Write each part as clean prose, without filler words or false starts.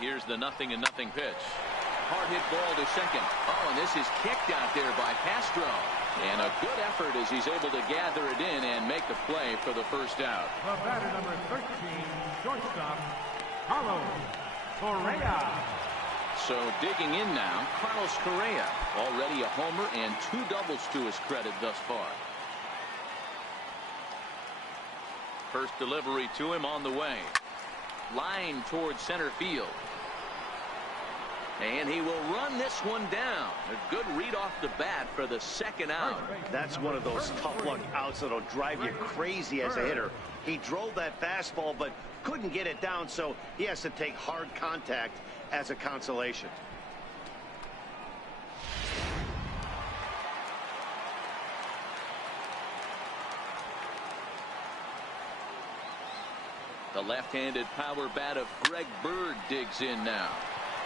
Here's the 0-0 pitch. Hard hit ball to second. Oh, and this is kicked out there by Castro. And a good effort as he's able to gather it in and make the play for the first out. The batter, number 13, shortstop, Carlos Correa. So digging in now, Carlos Correa. Already a homer and 2 doubles to his credit thus far. First delivery to him on the way. Line towards center field. And he will run this one down. A good read off the bat for the second out. That's one of those tough luck outs that'll drive you crazy as a hitter. He drove that fastball but couldn't get it down, so he has to take hard contact as a consolation. The left-handed power bat of Greg Bird digs in now.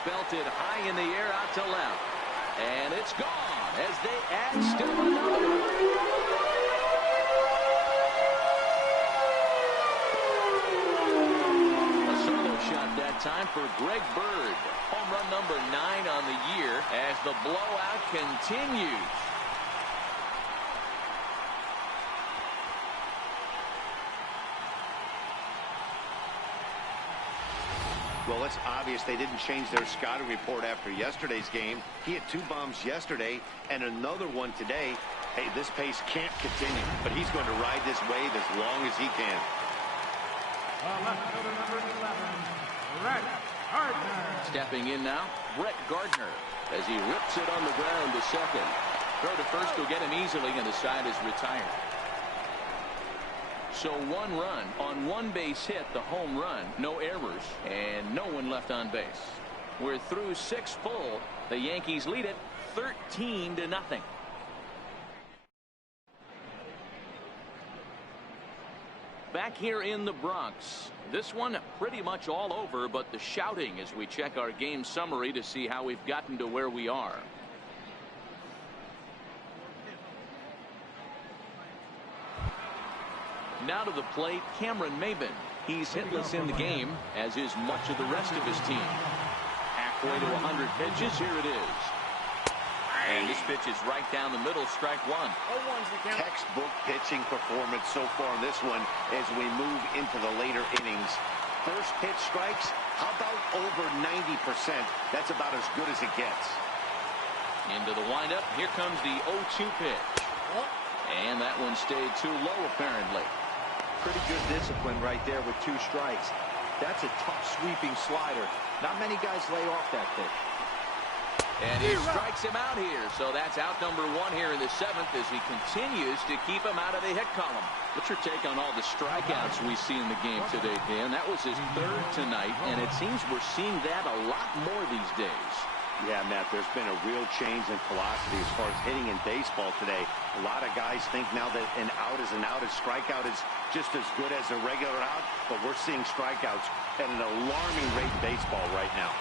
Belted high in the air out to left. And it's gone as they add still another. A solo shot that time for Greg Bird. Home run number 9 on the year as the blowout continues. Well, it's obvious they didn't change their scouting report after yesterday's game. He had 2 bombs yesterday and another one today. Hey, this pace can't continue, but he's going to ride this wave as long as he can. Left fielder, number 11, Brett Gardner. Stepping in now, Brett Gardner, as he rips it on the ground to second. Throw to first will get him easily, and the side is retired. So 1 run on 1 base hit, the home run, no errors, and no one left on base. We're through 6 full. The Yankees lead it 13-0. Back here in the Bronx, this one pretty much all over, but the shouting as we check our game summary to see how we've gotten to where we are. Now to the plate, Cameron Maybin. He's hitless in the game, as is much of the rest of his team. Halfway to 100 pitches, here it is. And this pitch is right down the middle, strike 1. Textbook pitching performance so far in this one as we move into the later innings. First pitch strikes, how about over 90%? That's about as good as it gets. Into the windup, here comes the 0-2 pitch. And that one stayed too low, apparently. Pretty good discipline right there with 2 strikes. That's a tough sweeping slider. Not many guys lay off that pitch. And he strikes him out here. So that's out number 1 here in the 7th as he continues to keep him out of the hit column. What's your take on all the strikeouts we see in the game today, Dan? That was his 3rd tonight, and it seems we're seeing that a lot more these days. Yeah, Matt, there's been a real change in philosophy as far as hitting in baseball today. A lot of guys think now that an out is an out, a strikeout is just as good as a regular out, but we're seeing strikeouts at an alarming rate in baseball right now.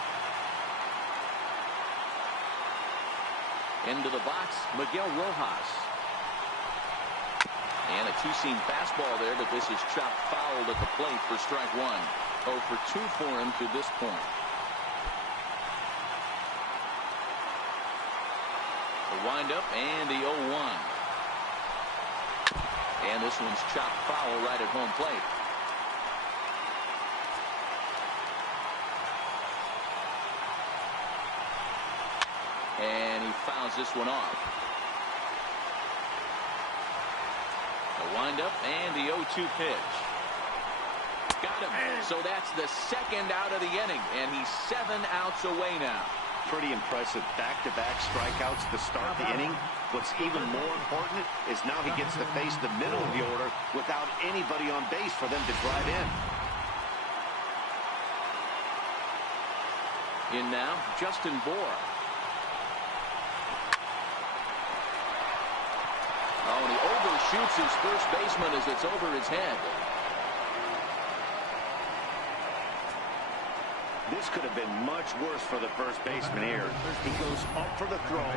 Into the box, Miguel Rojas. And a 2-seam fastball there, but this is chopped foul at the plate for strike 1. 0 for 2 for him to this point. The windup and the 0-1. And this one's chopped foul right at home plate. And he fouls this one off. The windup and the 0-2 pitch. Got him. So that's the 2nd out of the inning, and he's 7 outs away now. Pretty impressive back-to-back strikeouts to start the inning. What's even more important is now he gets to face the middle of the order without anybody on base for them to drive in. In now, Justin Bohr. Oh, and he overshoots his first baseman as it's over his head. This could have been much worse for the first baseman here. He goes up for the throw,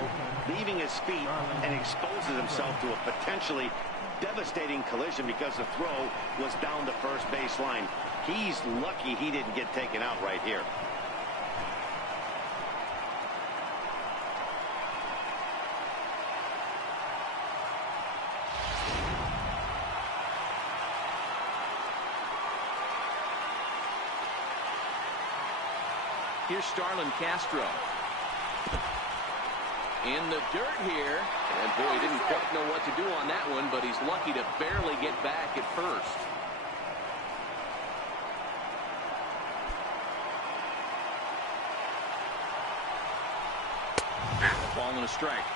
leaving his feet, and exposes himself to a potentially devastating collision because the throw was down the first base line. He's lucky he didn't get taken out right here. Here's Starlin Castro. In the dirt here. And boy, he didn't quite know what to do on that one, but he's lucky to barely get back at first. Ball and a strike.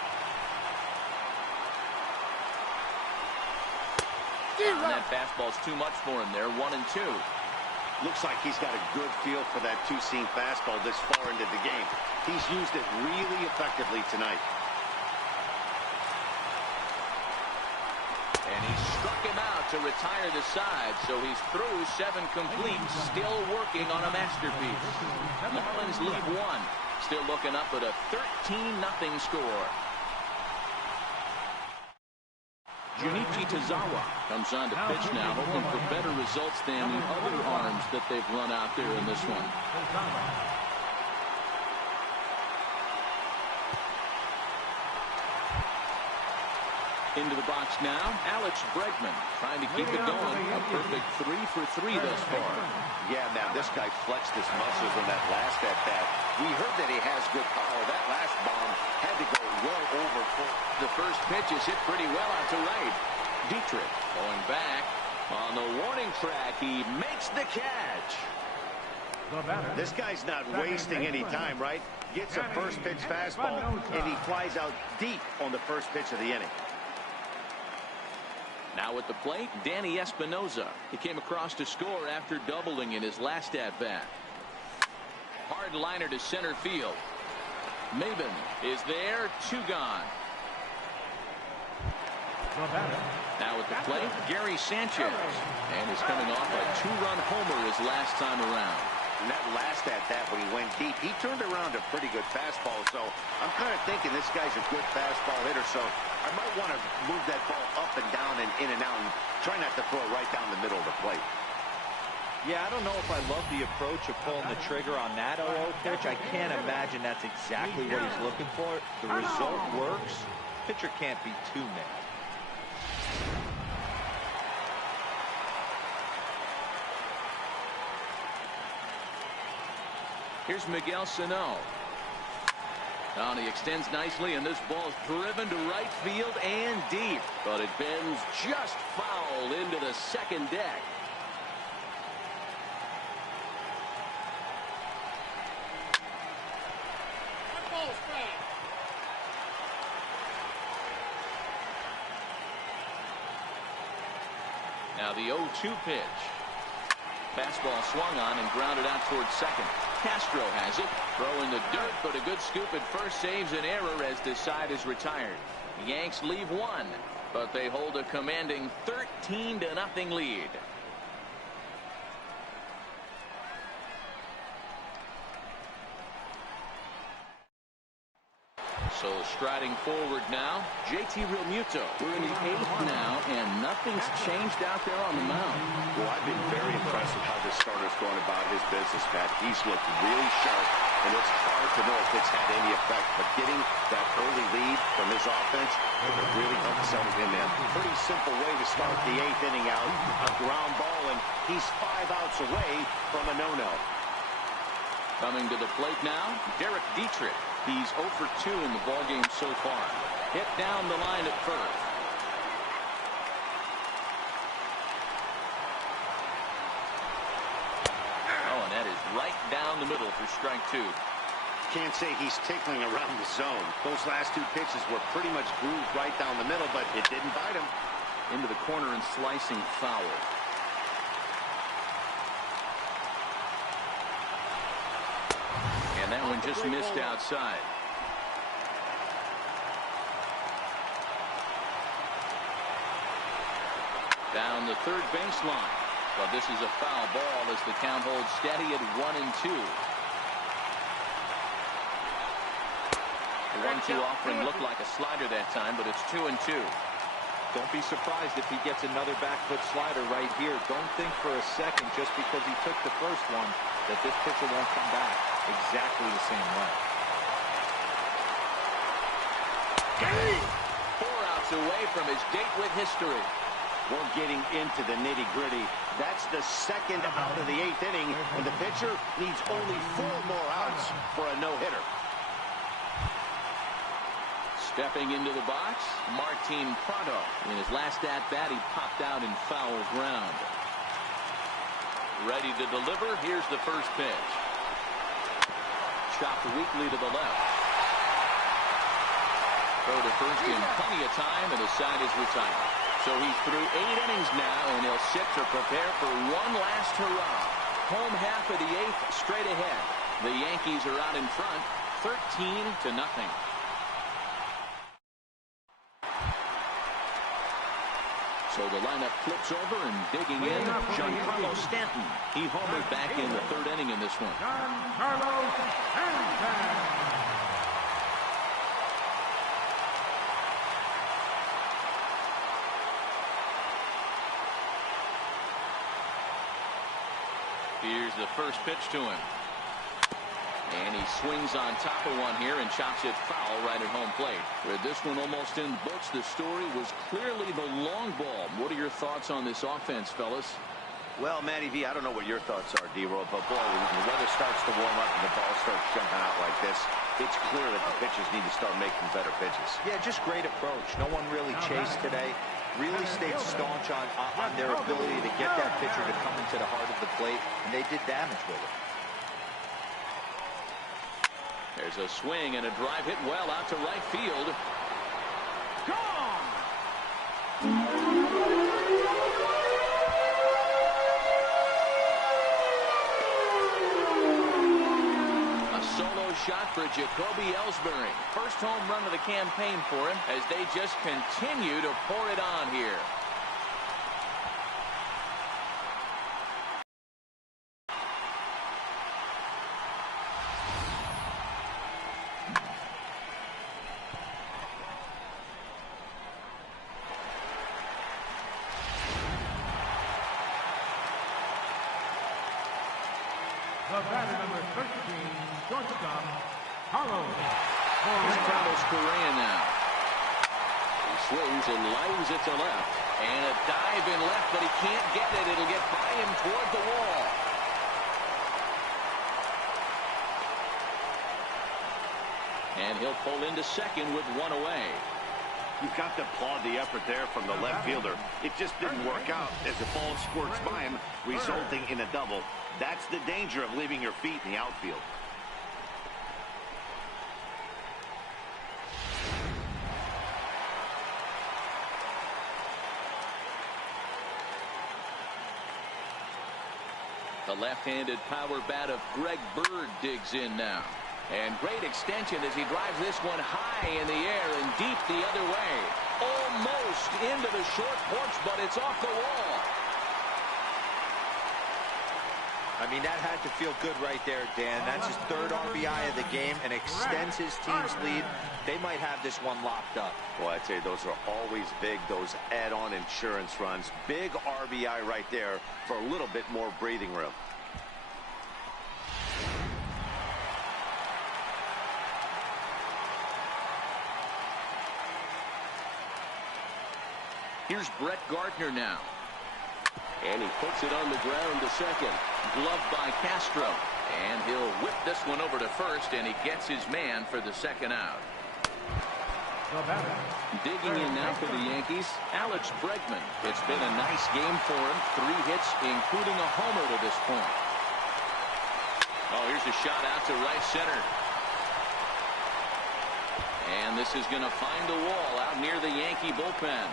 And that fastball's too much for him there. 1-2. Looks like he's got a good feel for that two-seam fastball this far into the game. He's used it really effectively tonight. And he struck him out to retire the side, so he's through 7 complete, still working on a masterpiece. Marlins lead 1, still looking up at a 13-0 score. Junichi Tazawa comes on to pitch now, hoping for better results than the other arms that they've run out there in this one. Into the box now, Alex Bregman trying to keep it going. A perfect 3 for 3 thus far. Yeah, man, this guy flexed his muscles on that last at-bat. We heard that he has good power. That last bomb had to go well over. The first pitch is hit pretty well out to right. Dietrich going back on the warning track. He makes the catch. This guy's not wasting any time, right? Gets a first pitch fastball, and he flies out deep on the first pitch of the inning. Now at the plate, Danny Espinosa. He came across to score after doubling in his last at-bat. Hard liner to center field. Maben is there, 2 gone. Now at the plate, Gary Sanchez. And is coming off a 2-run homer his last time around. And that last at-bat when he went deep, he turned around a pretty good fastball. So I'm kind of thinking this guy's a good fastball hitter. So I might want to move that ball up and down and in and out and try not to throw it right down the middle of the plate. Yeah, I don't know if I love the approach of pulling the trigger on that 0-0 pitch. I can't imagine that's exactly what he's looking for. The result works. Pitcher can't be too mad. Here's Miguel Sano. And he extends nicely, and this ball's driven to right field and deep. But it bends just foul into the second deck. Now the 0-2 pitch. Fastball swung on and grounded out towards second. Castro has it. Throw in the dirt, but a good scoop at first saves an error as the side is retired. The Yanks leave 1, but they hold a commanding 13-0 lead. So striding forward now, JT Realmuto. We're in the 8th now, and nothing's changed out there on the mound. Well, I've been very impressed with how this starter's going about his business, Pat. He's looked really sharp, and it's hard to know if it's had any effect. But getting that early lead from his offense, it really helped settle him in. Pretty simple way to start the 8th inning out. A ground ball, and he's 5 outs away from a no-no. Coming to the plate now, Derek Dietrich. He's 0 for 2 in the ballgame so far. Hit down the line at first. Oh, and that is right down the middle for strike 2. Can't say he's tickling around the zone. Those last 2 pitches were pretty much grooved right down the middle, but it didn't bite him. Into the corner and slicing foul. And that one just missed outside. Down the third baseline. But this is a foul ball as the count holds steady at 1-2. The 1-2 offering looked like a slider that time, but it's 2-2. Don't be surprised if he gets another back foot slider right here. Don't think for a second just because he took the first one that this pitcher won't come back exactly the same way. 4 outs away from his date with history. We're getting into the nitty-gritty. That's the second out of the 8th inning, and the pitcher needs only 4 more outs Stepping into the box, Martin Prado. In his last at-bat, he popped out in foul ground. Ready to deliver. Here's the first pitch. Chopped weakly to the left. Throw to first in plenty of time, and the side is retired. So he's through 8 innings now, and he'll sit to prepare for one last hurrah. Home half of the 8th straight ahead. The Yankees are out in front, 13-0. So the lineup flips over, and digging in, Giancarlo Stanton. He homered back in the 3rd inning in this one. Giancarlo Stanton. Here's the first pitch to him. And he swings on top of one here and chops it foul right at home plate. With this one almost in the books, the story was clearly the long ball. What are your thoughts on this offense, fellas? Well, Matty V, I don't know what your thoughts are, D-Roll, but boy, when the weather starts to warm up and the ball starts jumping out like this, it's clear that the pitchers need to start making better pitches. Yeah, just great approach. No one really chased today. Really stayed staunch on their ability to get that pitcher to come into the heart of the plate, and they did damage with it. There's a swing and a drive hit well out to right field. Gone! A solo shot for Jacoby Ellsbury. First home run of the campaign for him as they just continue to pour it on here. The batter, number 13, shortstop, Carlos Correa now. He swings and lines it to left. And a dive in left, but he can't get it. It'll get by him toward the wall. And he'll pull into second with one away. You've got to applaud the effort there from the left fielder. It just didn't work out as the ball squirts by him, resulting in a double. That's the danger of leaving your feet in the outfield. The left-handed power bat of Greg Bird digs in now. And great extension as he drives this one high in the air and deep the other way. Almost into the short porch, but it's off the wall. I mean, that had to feel good right there, Dan. That's his 3rd RBI of the game and extends his team's lead. They might have this one locked up. Well, I'd say those are always big, those add-on insurance runs. Big RBI right there for a little bit more breathing room. Here's Brett Gardner now. And he puts it on the ground to second. Gloved by Castro. And he'll whip this one over to first, and he gets his man for the second out. Digging in now for the Yankees, Alex Bregman. It's been a nice game for him. 3 hits, including a homer to this point. Oh, here's a shot out to right center. And this is going to find a wall out near the Yankee bullpen.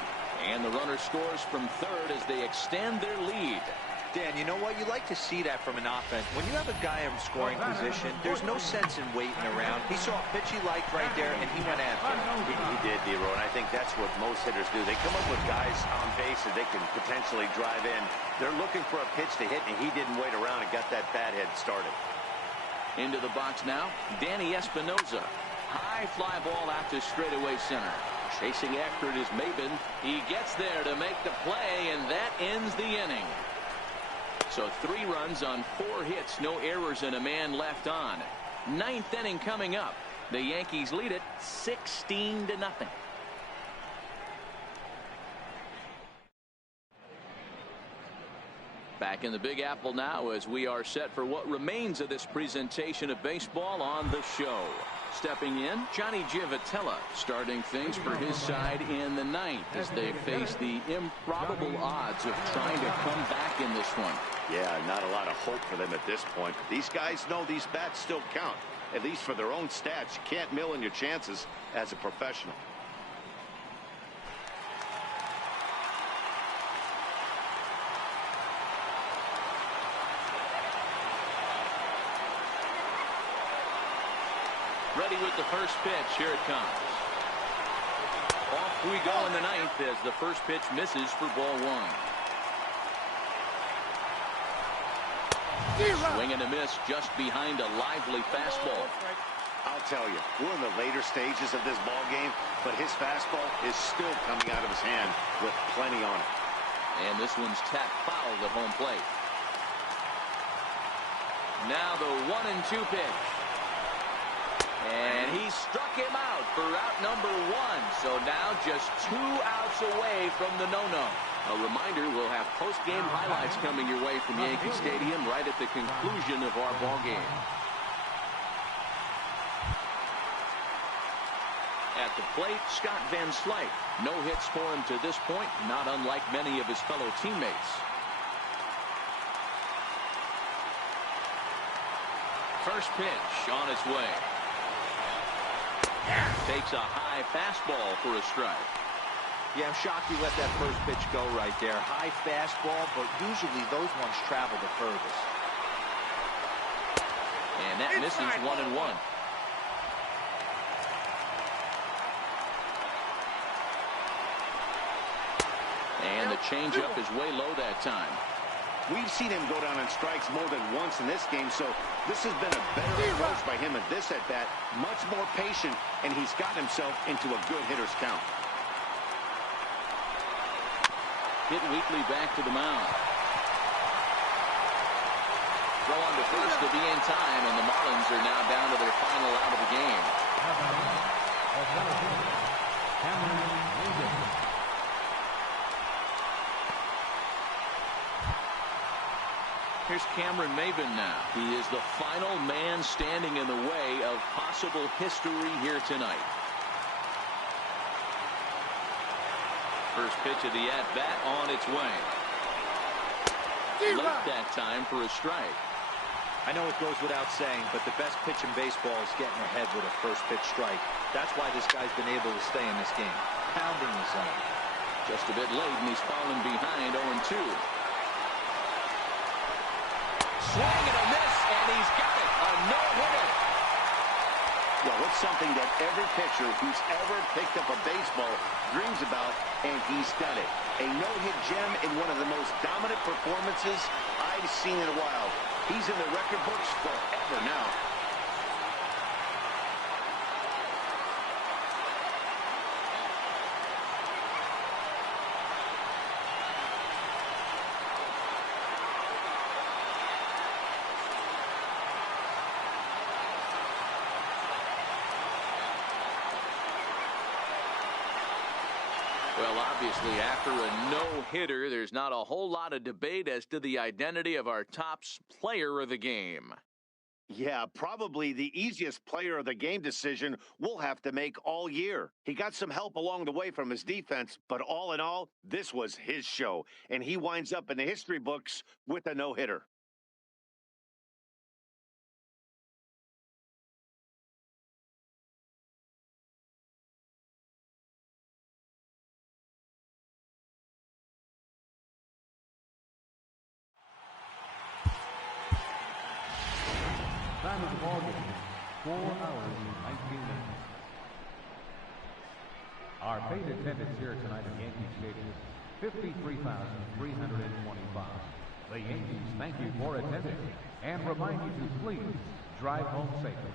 And the runner scores from third as they extend their lead. Dan, you know what? You like to see that from an offense. When you have a guy in scoring position, there's no sense in waiting around. He saw a pitch he liked right there, and he went after it. He did, D-Row, and I think that's what most hitters do. They come up with guys on base that they can potentially drive in. They're looking for a pitch to hit, and he didn't wait around and got that bat head started. Into the box now, Danny Espinosa. High fly ball out to straightaway center. Chasing after it is Maben. He gets there to make the play, and that ends the inning. So 3 runs on 4 hits, no errors, and a man left on. 9th inning coming up. The Yankees lead it 16-0. Back back in the Big Apple now as we are set for what remains of this presentation of baseball on the show. Stepping in, Johnny Giavotella starting things for his side in the ninth as they face the improbable odds of trying to come back in this one. Yeah, not a lot of hope for them at this point. But these guys know these bats still count, at least for their own stats. You can't mill in your chances as a professional. Ready with the first pitch. Here it comes. Off we go in the ninth as the first pitch misses for ball one. Swing and a miss just behind a lively fastball. I'll tell you, we're in the later stages of this ball game, but his fastball is still coming out of his hand with plenty on it. And this one's tapped foul at home plate. Now the 1-2 pitch. And he struck him out for out number one. So now just 2 outs away from the no-no. A reminder, we'll have post-game highlights coming your way from Yankee Stadium right at the conclusion of our ball game. At the plate, Scott Van Slyke. No hits for him to this point, not unlike many of his fellow teammates. First pitch on its way. Takes a high fastball for a strike. Yeah, I'm shocked he let that first pitch go right there. High fastball, but usually those ones travel the furthest. And that misses 1-1. And the changeup is way low that time. We've seen him go down on strikes more than once in this game, so this has been a better approach by him at this at-bat. Much more patient, and he's gotten himself into a good hitter's count. Hit Wheatley back to the mound. Throw on to first to be in time, and the Marlins are now down to their final out of the game. Here's Cameron Maybin now. He is the final man standing in the way of possible history here tonight. First pitch of the at-bat on its way. Late that time for a strike. I know it goes without saying, but the best pitch in baseball is getting ahead with a first pitch strike. That's why this guy's been able to stay in this game. Pounding the zone. Just a bit late, and he's fallen behind 0-2. Swing and a miss, and he's got it. A no-hitter. Well, it's something that every pitcher who's ever picked up a baseball dreams about, and he's done it. A no-hit gem in one of the most dominant performances I've seen in a while. He's in the record books forever now. Well, obviously, after a no-hitter, there's not a whole lot of debate as to the identity of our top player of the game. Yeah, probably the easiest player of the game decision we'll have to make all year. He got some help along the way from his defense, but all in all, this was his show, and he winds up in the history books with a no-hitter. Time of the ball game, 4 hours and 19 minutes. Our paid attendance here tonight at Yankee Stadium, 53,325. The Yankees thank you for attending and remind you to please drive home safely.